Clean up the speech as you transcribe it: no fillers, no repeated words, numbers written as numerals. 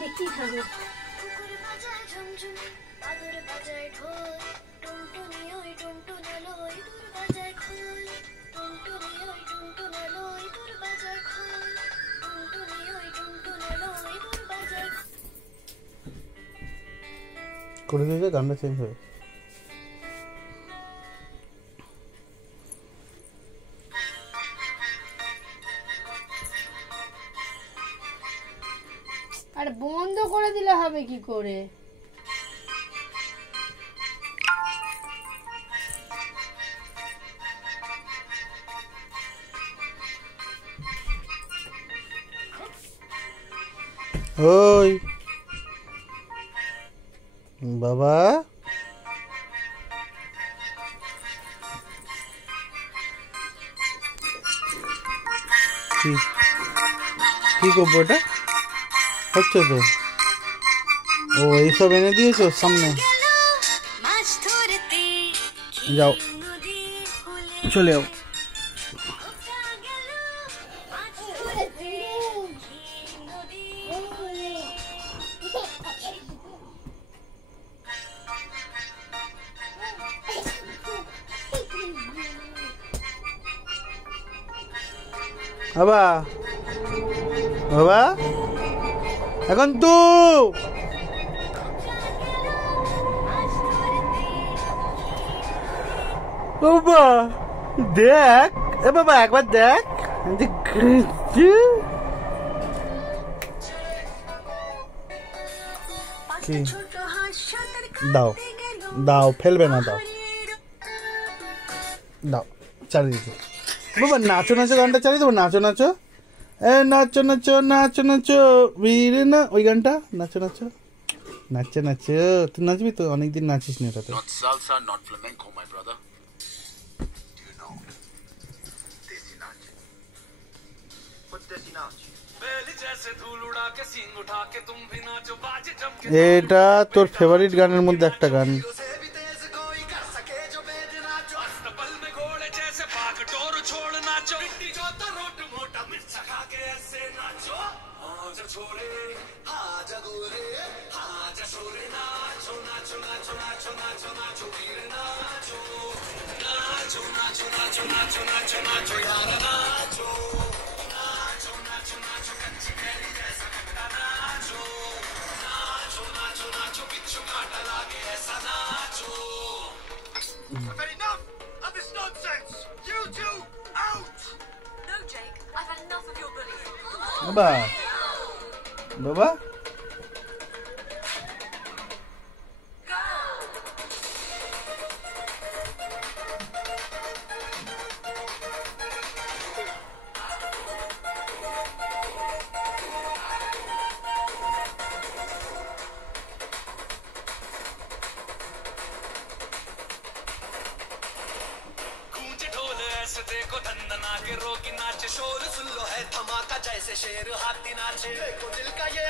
দেখতেই থাকবো। করে দিয়েছে, গানটা চেঞ্জ হবে। আর বন্ধ করে দিলে হবে কি করে? ওই বাবা, কি করবো এটা? হচ্ছে তো। ও এইসব এনে দিয়েছো সামনে, যাও চলে যাও। বাবা বাবা, এখন তো বাবা দেখ, এ বাবা একবার দেখ। দাও দাও, ফেলবে না, দাও দাও, চালিয়ে দিতে বাবা। নাচো নাচো গানটা চালিয়ে দেবো, নাচো নাচো, এ নাচো নাচো নাচো নাচো বীর না, ওই গানটা নাচো নাচো নাচো নাচো। তুই নাচবি তো? অনেকদিন নাচিস নি ওটাতে। এটা তোর ফেভারিট গানের মধ্যে একটা গান। I've had enough of this nonsense. You two out. No, Jake. I've had enough of your bullying. বাবা বাবা, देखो धंधना के रोकी नाचे, शोर सुन लो है धमाका, जैसे शेर हाथी नाचे। देखो दिल का ये